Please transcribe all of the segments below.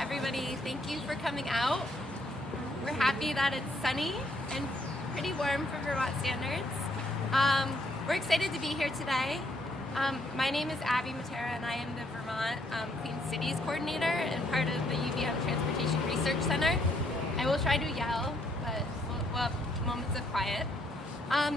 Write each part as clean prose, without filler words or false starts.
everybody. Thank you for coming out. We're happy that it's sunny and pretty warm for Vermont standards. We're excited to be here today. My name is Abby Matera, and I am the Vermont Clean Cities Coordinator and part of the UVM Transportation Research Center. I will try to yell, but we'll have moments of quiet.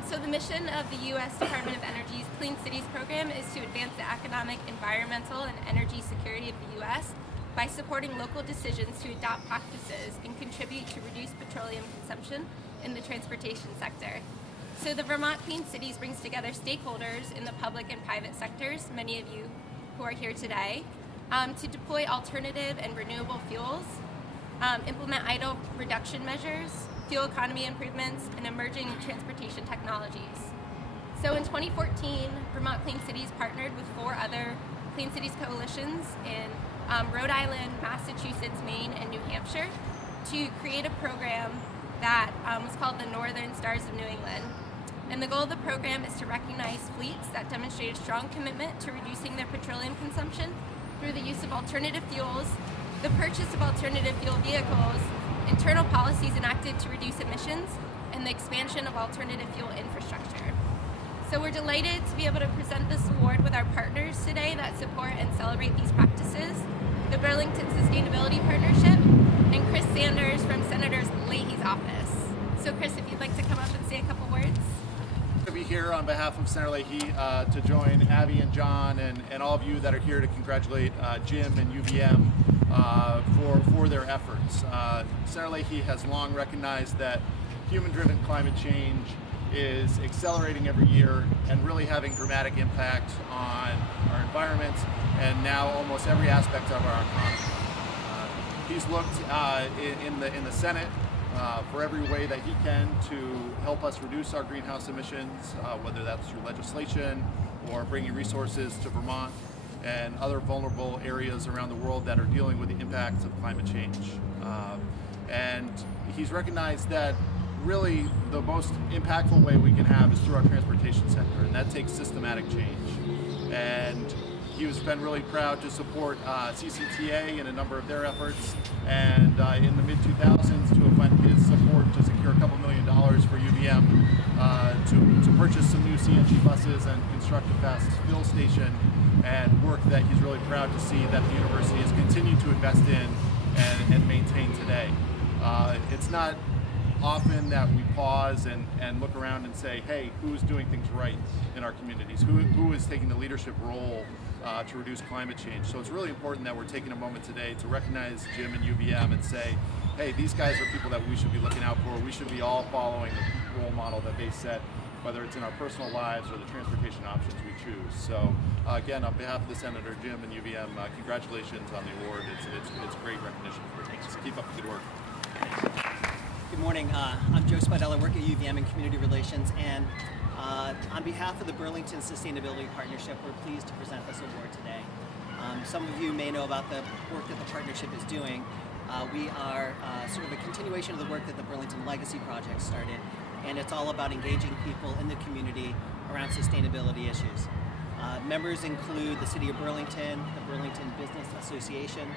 So the mission of the U.S. Department of Energy's Clean Cities program is to advance the economic, environmental, and energy security of the U.S. by supporting local decisions to adopt practices and contribute to reduce petroleum consumption in the transportation sector. So the Vermont Clean Cities brings together stakeholders in the public and private sectors, many of you who are here today, to deploy alternative and renewable fuels, implement idle reduction measures, fuel economy improvements, and emerging transportation technologies. So in 2014, Vermont Clean Cities partnered with 4 other Clean Cities coalitions in Rhode Island, Massachusetts, Maine, and New Hampshire to create a program that was called the Northern Stars of New England. And the goal of the program is to recognize fleets that demonstrate a strong commitment to reducing their petroleum consumption through the use of alternative fuels, the purchase of alternative fuel vehicles, internal policies enacted to reduce emissions, and the expansion of alternative fuel infrastructure. So we're delighted to be able to present this award with our partners today that support and celebrate these practices, the Burlington Sustainability Partnership, and Chris Sanders from Senator Leahy's office. So Chris, if you'd like to come up and say a couple words. To be here on behalf of Senator Leahy to join Abby and John and all of you that are here to congratulate Jim and UVM for their efforts. Senator Leahy has long recognized that human-driven climate change is accelerating every year and really having dramatic impact on our environment and now almost every aspect of our economy. He's looked in the Senate for every way that he can to help us reduce our greenhouse emissions, whether that's through legislation or bringing resources to Vermont and other vulnerable areas around the world that are dealing with the impacts of climate change. And he's recognized that really the most impactful way we can have is through our transportation sector, and that takes systematic change. And he has been really proud to support CCTA in a number of their efforts, and in the mid-2000s to have lent his support to secure a couple $1 million for UVM to purchase some new CNG buses and construct a fast fuel station, and work that he's really proud to see that the university has continued to invest in and maintain today. It's not often that we pause and look around and say, hey, who's doing things right in our communities? Who is taking the leadership role to reduce climate change? So it's really important that we're taking a moment today to recognize Jim and UVM and say, hey, these guys are people that we should be looking out for. We should be all following the role model that they set, whether it's in our personal lives or the transportation options we choose. So again, on behalf of the Senator, Jim and UVM, congratulations on the award. It's great recognition for us. So keep up the good work. Good morning. I'm Joe Adela, work at UVM in Community Relations, and on behalf of the Burlington Sustainability Partnership, we're pleased to present this award today. Some of you may know about the work that the partnership is doing. We are sort of a continuation of the work that the Burlington Legacy Project started, and it's all about engaging people in the community around sustainability issues. Members include the City of Burlington, the Burlington Business Association,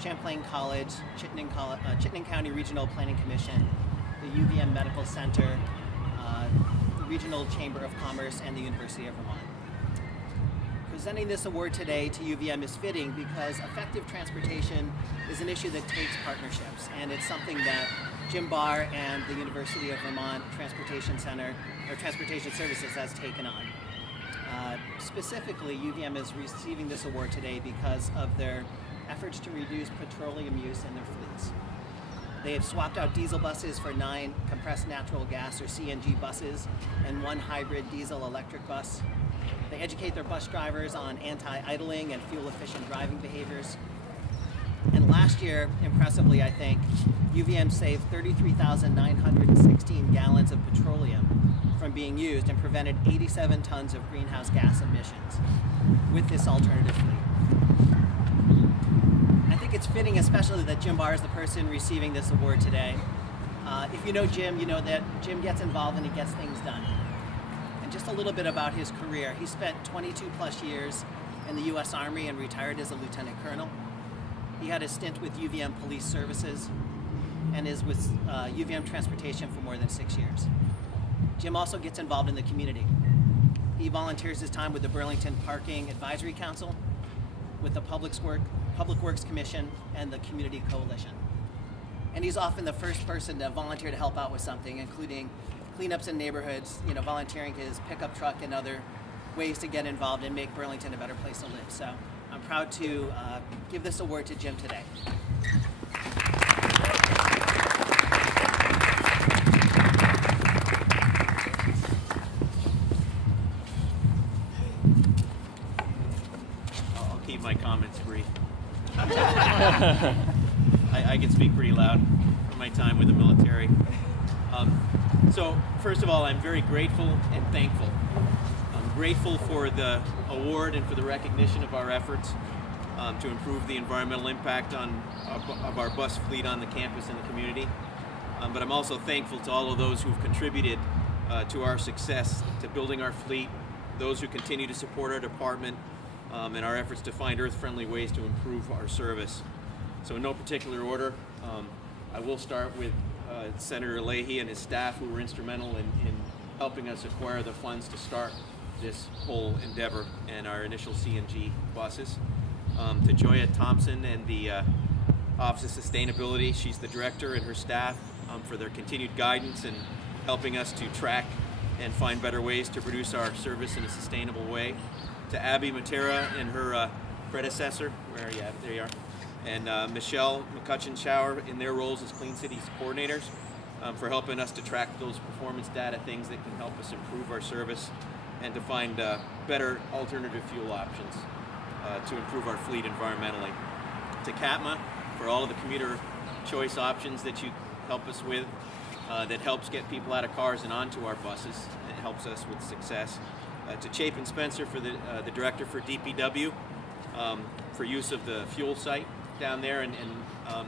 Champlain College, Chittenden County Regional Planning Commission, the UVM Medical Center, the Regional Chamber of Commerce, and the University of Vermont. Presenting this award today to UVM is fitting because effective transportation is an issue that takes partnerships, and it's something that Jim Barr and the University of Vermont Transportation Center, or Transportation Services, has taken on. Specifically, UVM is receiving this award today because of their efforts to reduce petroleum use in their fleets. They have swapped out diesel buses for 9 compressed natural gas or CNG buses and 1 hybrid diesel-electric bus. They educate their bus drivers on anti-idling and fuel-efficient driving behaviors. And last year, impressively, I think, UVM saved 33,916 gallons of petroleum from being used and prevented 87 tons of greenhouse gas emissions with this alternative fleet. I think it's fitting, especially that Jim Barr is the person receiving this award today. If you know Jim, you know that Jim gets involved and he gets things done. And just a little bit about his career. He spent 22 plus years in the U.S. Army and retired as a lieutenant colonel. He had a stint with UVM Police Services and is with UVM Transportation for more than 6 years. Jim also gets involved in the community. He volunteers his time with the Burlington Parking Advisory Council, with the Public Works Commission, and the Community Coalition. And he's often the first person to volunteer to help out with something, including cleanups in neighborhoods, volunteering his pickup truck and other ways to get involved and make Burlington a better place to live. So I'm proud to give this award to Jim today. I'll keep my comments brief. I can speak pretty loud from my time with the military. So first of all, I'm very grateful and thankful. I'm grateful for the award and for the recognition of our efforts to improve the environmental impact of our bus fleet on the campus and the community. But I'm also thankful to all of those who've contributed to our success, to building our fleet, those who continue to support our department in our efforts to find earth-friendly ways to improve our service. So in no particular order, I will start with Senator Leahy and his staff, who were instrumental in helping us acquire the funds to start this whole endeavor and our initial CNG buses. To Joya Thompson and the Office of Sustainability, she's the director, and her staff for their continued guidance and helping us to track and find better ways to produce our service in a sustainable way. To Abby Matera and her predecessor, there you are, and Michelle McCutcheon-Shower in their roles as Clean Cities coordinators for helping us to track those performance data, things that can help us improve our service and to find better alternative fuel options to improve our fleet environmentally. To CATMA for all of the commuter choice options that you help us with, that helps get people out of cars and onto our buses. It helps us with success. To Chapin Spencer for the director for DPW for use of the fuel site down there, and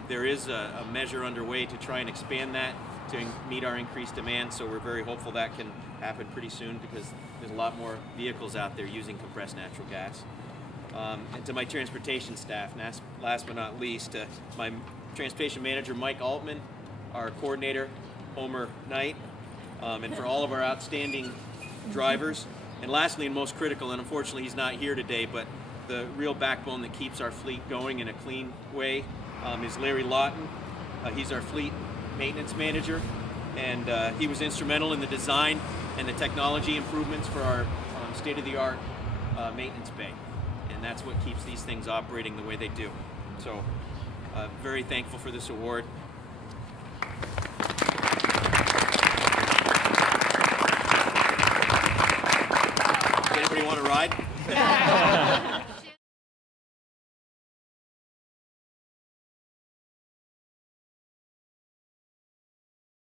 there is a measure underway to try and expand that to meet our increased demand, so we're very hopeful that can happen pretty soon because there's a lot more vehicles out there using compressed natural gas. And to my transportation staff, last but not least, my transportation manager Mike Altman, our coordinator Homer Knight, and for all of our outstanding drivers. And lastly, and most critical, and unfortunately he's not here today, but the real backbone that keeps our fleet going in a clean way is Larry Lawton. He's our fleet maintenance manager, and he was instrumental in the design and the technology improvements for our state-of-the-art maintenance bay. And that's what keeps these things operating the way they do. So very thankful for this award. Anybody want to ride?